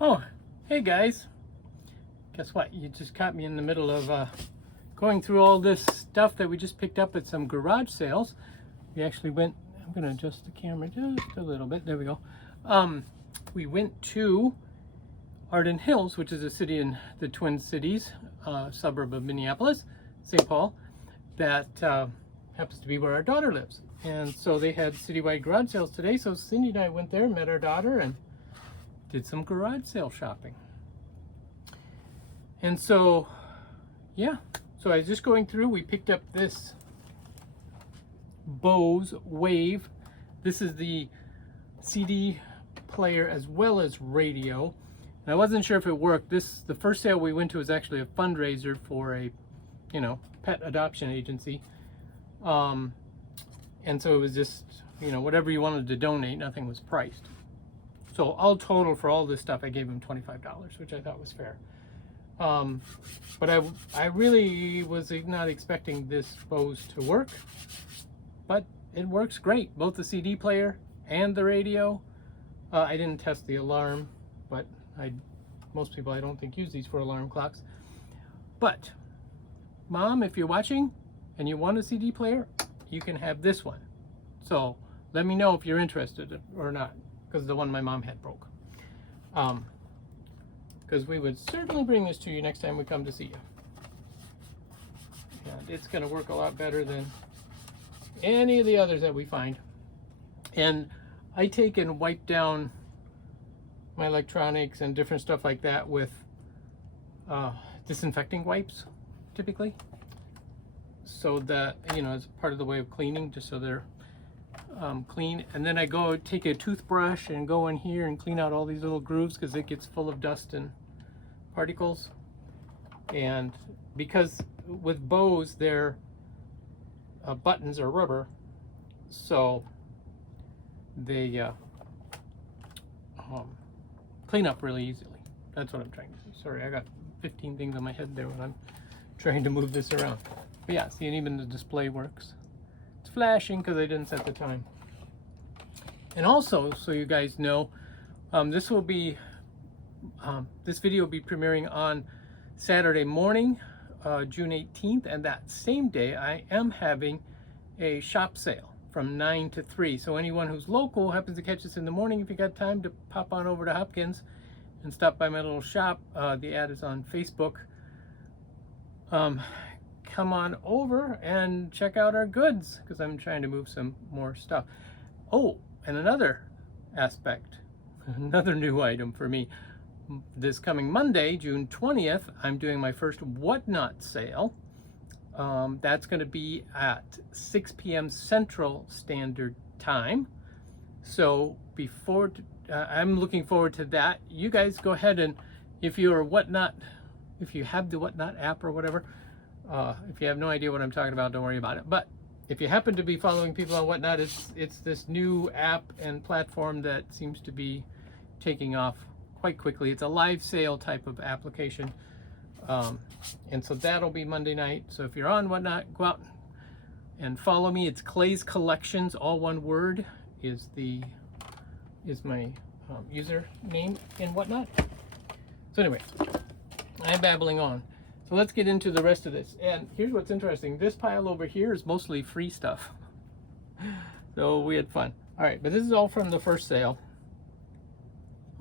Oh, hey guys. Guess what? You just caught me in the middle of going through all this stuff that we just picked up at some garage sales. We actually went, I'm going to adjust the camera just a little bit. There we go. We went to Arden Hills, which is a city in the Twin Cities, suburb of Minneapolis, St. Paul, that happens to be where our daughter lives. And so they had citywide garage sales today. So Cindy and I went there, met our daughter, and did some garage sale shopping. And so, yeah. So I was just going through, we picked up this Bose Wave. This is the CD player as well as radio. And I wasn't sure if it worked. The first sale we went to was actually a fundraiser for a, pet adoption agency. And so it was just, whatever you wanted to donate, nothing was priced. So all total for all this stuff, I gave him $25, which I thought was fair. But I really was not expecting this Bose to work, but it works great. Both the CD player and the radio. I didn't test the alarm, but most people I don't think use these for alarm clocks. But Mom, if you're watching and you want a CD player, you can have this one. So let me know if you're interested or not, because the one my mom had broke. Because we would certainly bring this to you next time we come to see you. And it's going to work a lot better than any of the others that we find. And I take and wipe down my electronics and different stuff like that with disinfecting wipes, typically. So that, it's part of the way of cleaning, just so they're clean. And then I go take a toothbrush and go in here and clean out all these little grooves because it gets full of dust and particles. And because with Bose, their buttons are rubber, so they clean up really easily. That's what I'm trying to do. Sorry, I got 15 things on my head there when I'm trying to move this around. But yeah, see, and even the display works. It's flashing because I didn't set the time. And also, so you guys know, this video will be premiering on Saturday morning, June 18th, and that same day I am having a shop sale from 9 to 3. So anyone who's local happens to catch this in the morning, if you got time to pop on over to Hopkins and stop by my little shop. The ad is on Facebook. Come on over and check out our goods, because I'm trying to move some more stuff. Oh, and another aspect, another new item for me. This coming Monday, June 20th, I'm doing my first Whatnot sale. That's going to be at 6 p.m. Central Standard Time. So I'm looking forward to that. You guys go ahead and, if you have the Whatnot app or whatever, if you have no idea what I'm talking about, don't worry about it. But if you happen to be following people on Whatnot, it's this new app and platform that seems to be taking off quite quickly. It's a live sale type of application. And so that'll be Monday night. So if you're on Whatnot, go out and follow me. It's Clay's Collections, all one word, is my username in Whatnot. So anyway, I'm babbling on. So let's get into the rest of this. And here's what's interesting. This pile over here is mostly free stuff. So we had fun. All right, but this is all from the first sale.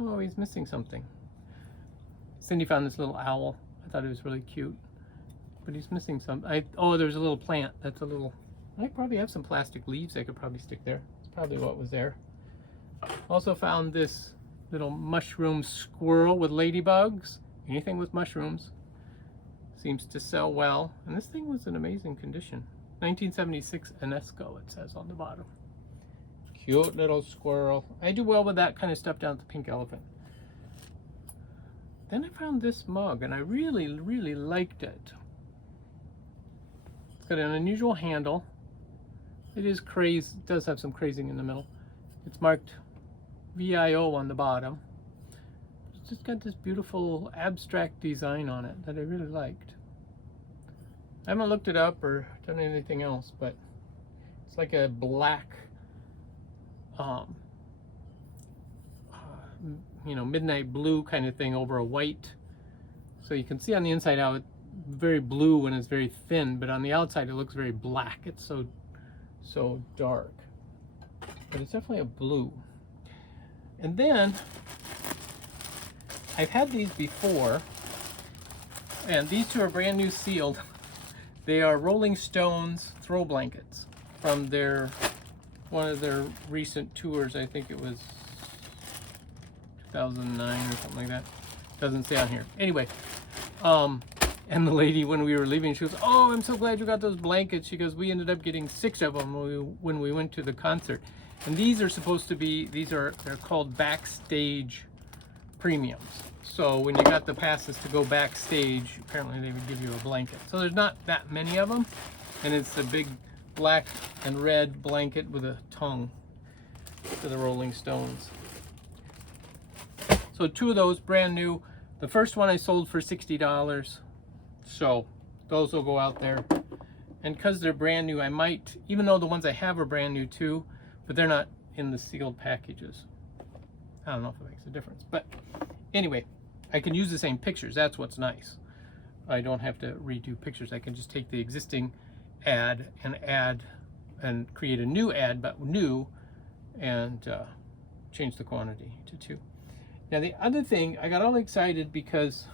Oh, he's missing something. Cindy found this little owl. I thought it was really cute. But he's missing some. Oh, there's a little plant. I probably have some plastic leaves I could probably stick there. That's probably what was there. Also found this little mushroom squirrel with ladybugs. Anything with mushrooms seems to sell well. And this thing was in amazing condition. 1976 Enesco, it says on the bottom. Cute little squirrel. I do well with that kind of stuff down at the Pink Elephant. Then I found this mug, and I really, really liked it. It's got an unusual handle. It is crazed. It does have some crazing in the middle. It's marked VIO on the bottom. It's just got this beautiful abstract design on it that I really liked. I haven't looked it up or done anything else, but it's like a black you know, midnight blue kind of thing over a white. So you can see on the inside how it's very blue when it's very thin, but on the outside it looks very black. It's so dark. But it's definitely a blue. And then I've had these before, and these two are brand new sealed. They are Rolling Stones throw blankets from one of their recent tours. I think it was 2009 or something like that. Doesn't say on here. Anyway, and the lady, when we were leaving, she goes, "Oh, I'm so glad you got those blankets." She goes, "We ended up getting 6 of them when we went to the concert." And these are supposed to be, they're called backstage premiums. So when you got the passes to go backstage, apparently they would give you a blanket. So there's not that many of them, and it's a big black and red blanket with a tongue for the Rolling Stones. So 2 of those brand new. The first one I sold for $60. So those will go out there. And because they're brand new, I might, even though the ones I have are brand new too, but they're not in the sealed packages. I don't know if it makes a difference. But anyway, I can use the same pictures. That's what's nice. I don't have to redo pictures. I can just take the existing ad and create a new ad, but new, and change the quantity to 2. Now the other thing, I got all excited because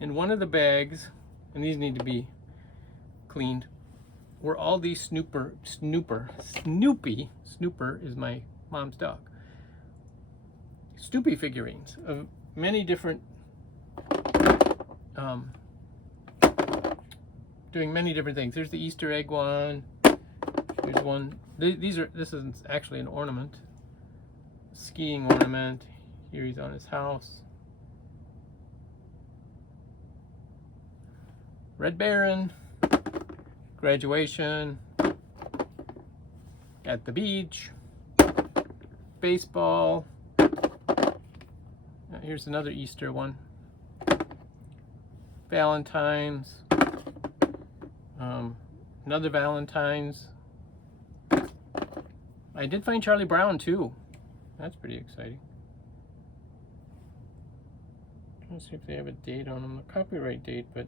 in one of the bags, and these need to be cleaned, were all these Snoopy is my mom's dog, Snoopy figurines of many different, doing many different things. There's the Easter egg one. There's one, this isn't actually an ornament, skiing ornament. Here he's on his house. Red Baron, graduation, at the beach, baseball. Here's another Easter one. Valentine's, another Valentine's. I did find Charlie Brown too. That's pretty exciting. Let's see if they have a date on them, a copyright date, but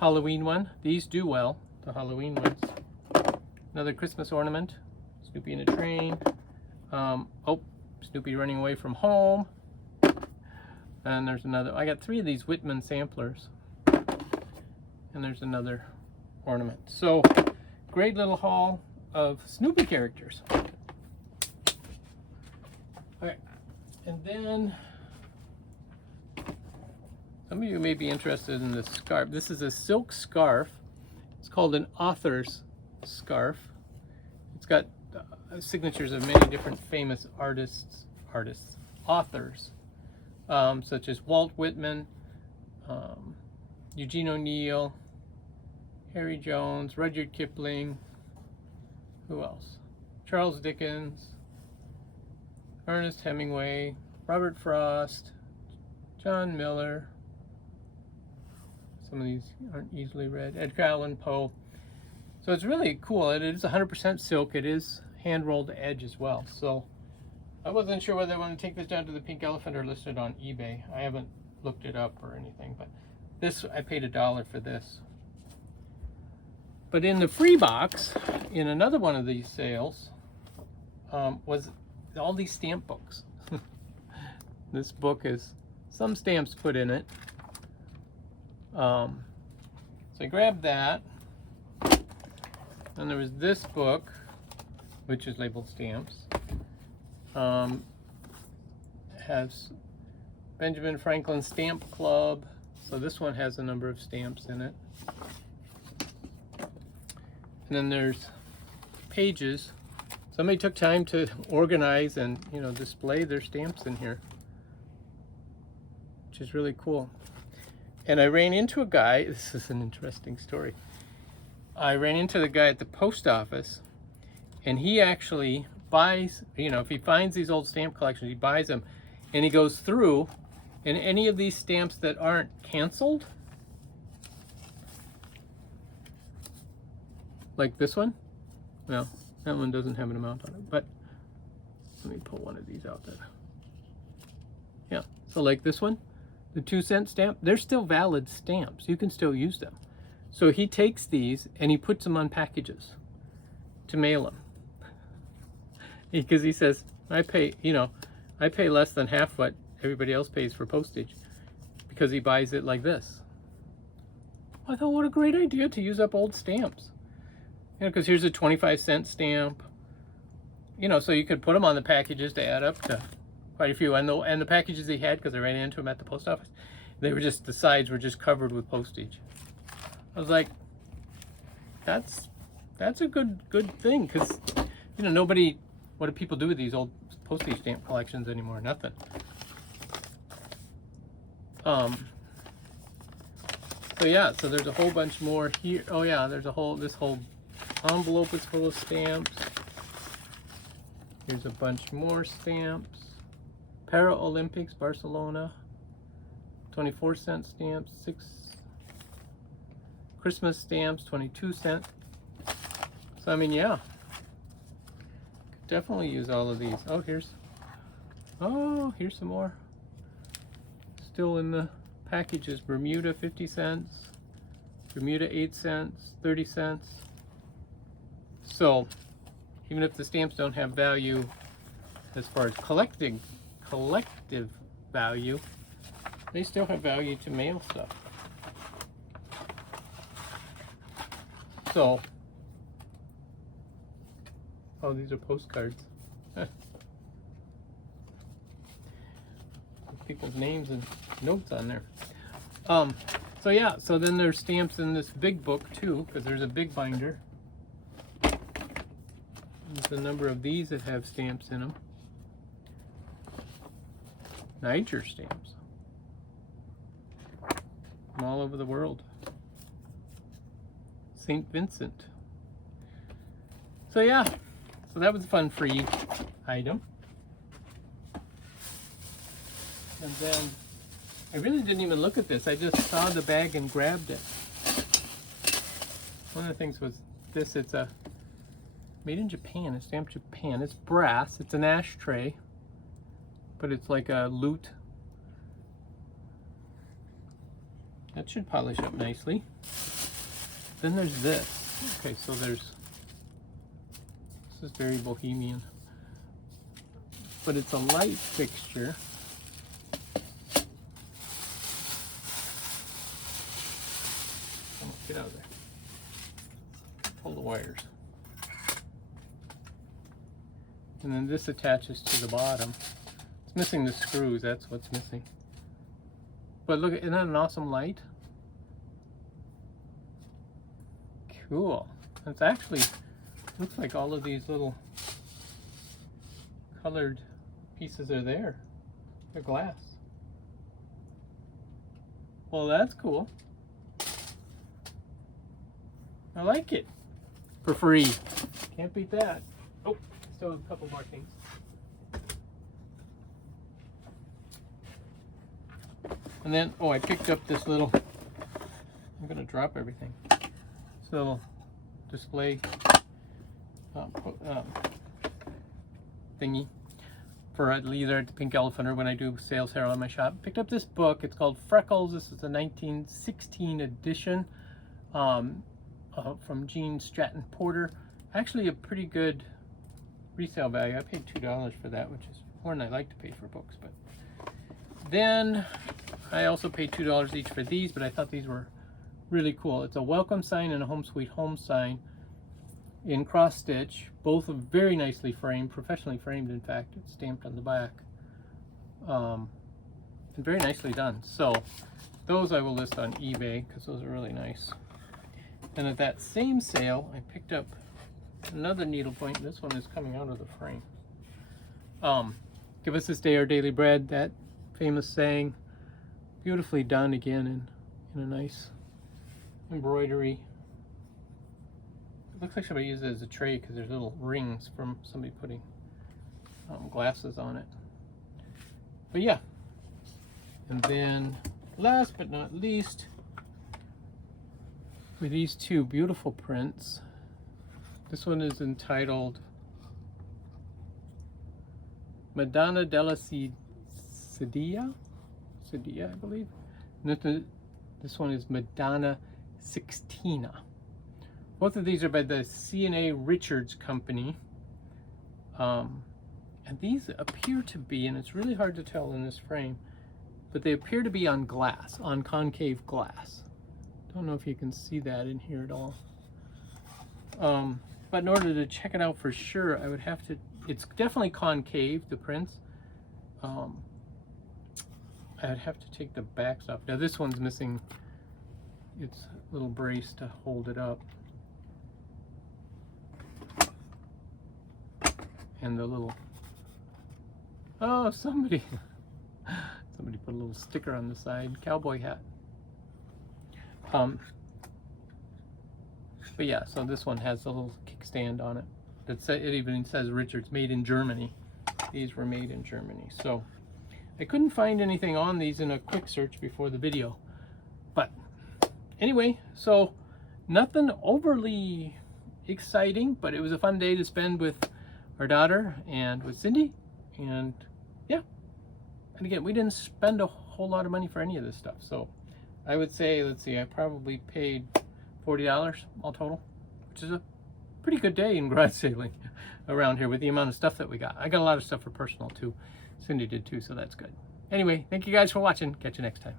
Halloween one. These do well, the Halloween ones. Another Christmas ornament, Snoopy in a train. Oh, Snoopy running away from home. And there's another, I got 3 of these Whitman samplers. And there's another ornament. So, great little haul of Snoopy characters. Okay. And then, some of you may be interested in this scarf. This is a silk scarf. It's called an author's scarf. It's got signatures of many different famous authors, such as Walt Whitman, Eugene O'Neill, Harry Jones, Rudyard Kipling, who else? Charles Dickens, Ernest Hemingway, Robert Frost, John Miller. Some of these aren't easily read. Edgar Allan Poe. So it's really cool. It is 100% silk. It is hand-rolled edge as well. So I wasn't sure whether I want to take this down to the Pink Elephant or list it on eBay. I haven't looked it up or anything, but this, I paid $1 for this. But in the free box, in another one of these sales, was all these stamp books. This book has some stamps put in it. So I grabbed that. And there was this book, which is labeled stamps. Has Benjamin Franklin Stamp Club. So this one has a number of stamps in it. And then there's pages. Somebody took time to organize and, you know, display their stamps in here, which is really cool. And I ran into a guy, this is an interesting story. I ran into the guy at the post office, and he actually buys, you know, if he finds these old stamp collections, he buys them, and he goes through, and any of these stamps that aren't canceled, like this one, well, that one doesn't have an amount on it, but Let me pull one of these out then. Yeah, so like this one, the 2-cent stamp, they're still valid stamps. You can still use them. So he takes these and he puts them on packages to mail them. Because he says, I pay less than half what everybody else pays for postage, because he buys it like this. I thought, what a great idea to use up old stamps. Because here's a 25-cent stamp. So you could put them on the packages to add up to quite a few. And the packages he had, because I ran into them at the post office, they were just, the sides were just covered with postage. I was like, that's a good thing, because nobody, what do people do with these old postage stamp collections anymore? Nothing. So yeah, so there's a whole bunch more here. Oh yeah, there's this whole envelope is full of stamps. Here's a bunch more stamps. Paralympics, Barcelona. 24-cent stamps, 6 Christmas stamps, 22 cents. So I mean, yeah, could definitely use all of these. Here's some more. Still in the packages. Bermuda, 50 cents. Bermuda, 8 cents, 30 cents. So even if the stamps don't have value as far as collective value, they still have value to mail stuff. So, these are postcards. People's names and notes on there. So yeah, so then there's stamps in this big book too, because there's a big binder. There's a number of these that have stamps in them. Niger stamps from all over the world. St. Vincent. So yeah, so that was a fun free item. And then I really didn't even look at this. I just saw the bag and grabbed it. One of the things was this. It's a made in Japan. It's stamped Japan. It's brass. It's an ashtray, but it's like a lute. That should polish up nicely. Then there's this. Okay, so this is very Bohemian, but it's a light fixture. Get out of there. Pull the wires. And then this attaches to the bottom. It's missing the screws, that's what's missing. But look, isn't that an awesome light? Cool. It's actually, looks like all of these little colored pieces are there. They're glass. Well, that's cool. I like it. For free. Can't beat that. Oh, still have a couple more things. And then, I picked up this little, I'm going to drop everything. This little display thingy for either at the Pink Elephant or when I do sales here on my shop. Picked up this book. It's called Freckles. This is the 1916 edition. From Gene Stratton Porter. Actually a pretty good resale value. I paid $2 for that, which is more than I like to pay for books. But then I also paid $2 each for these, but I thought these were really cool. It's a welcome sign and a home sweet home sign in cross stitch. Both are very nicely framed, professionally framed in fact. It's stamped on the back. And very nicely done. So those I will list on eBay because those are really nice. And at that same sale, I picked up another needlepoint. This one is coming out of the frame. Give us this day our daily bread, that famous saying. Beautifully done again in a nice embroidery. It looks like somebody used it as a tray because there's little rings from somebody putting glasses on it. But yeah. And then last but not least, with these two beautiful prints. This one is entitled Madonna della Sedia, I believe. And this one is Madonna Sixtina. Both of these are by the C&A Richards Company. And these appear to be, and it's really hard to tell in this frame, but they appear to be on glass, on concave glass. Don't know if you can see that in here at all. But in order to check it out for sure, I would have to, it's definitely concave, the prints. I'd have to take the backs off. Now this one's missing its little brace to hold it up. And the little, oh, somebody put a little sticker on the side, cowboy hat. But yeah, so this one has a little kickstand on it. It even says Richards, made in Germany. These were made in Germany. So I couldn't find anything on these in a quick search before the video. But anyway, so nothing overly exciting, but it was a fun day to spend with our daughter and with Cindy. And yeah, and again, we didn't spend a whole lot of money for any of this stuff. So I would say, let's see, I probably paid $40 all total, which is a pretty good day in garage sailing around here with the amount of stuff that we got. I got a lot of stuff for personal too. Cindy did too, so that's good. Anyway, thank you guys for watching. Catch you next time.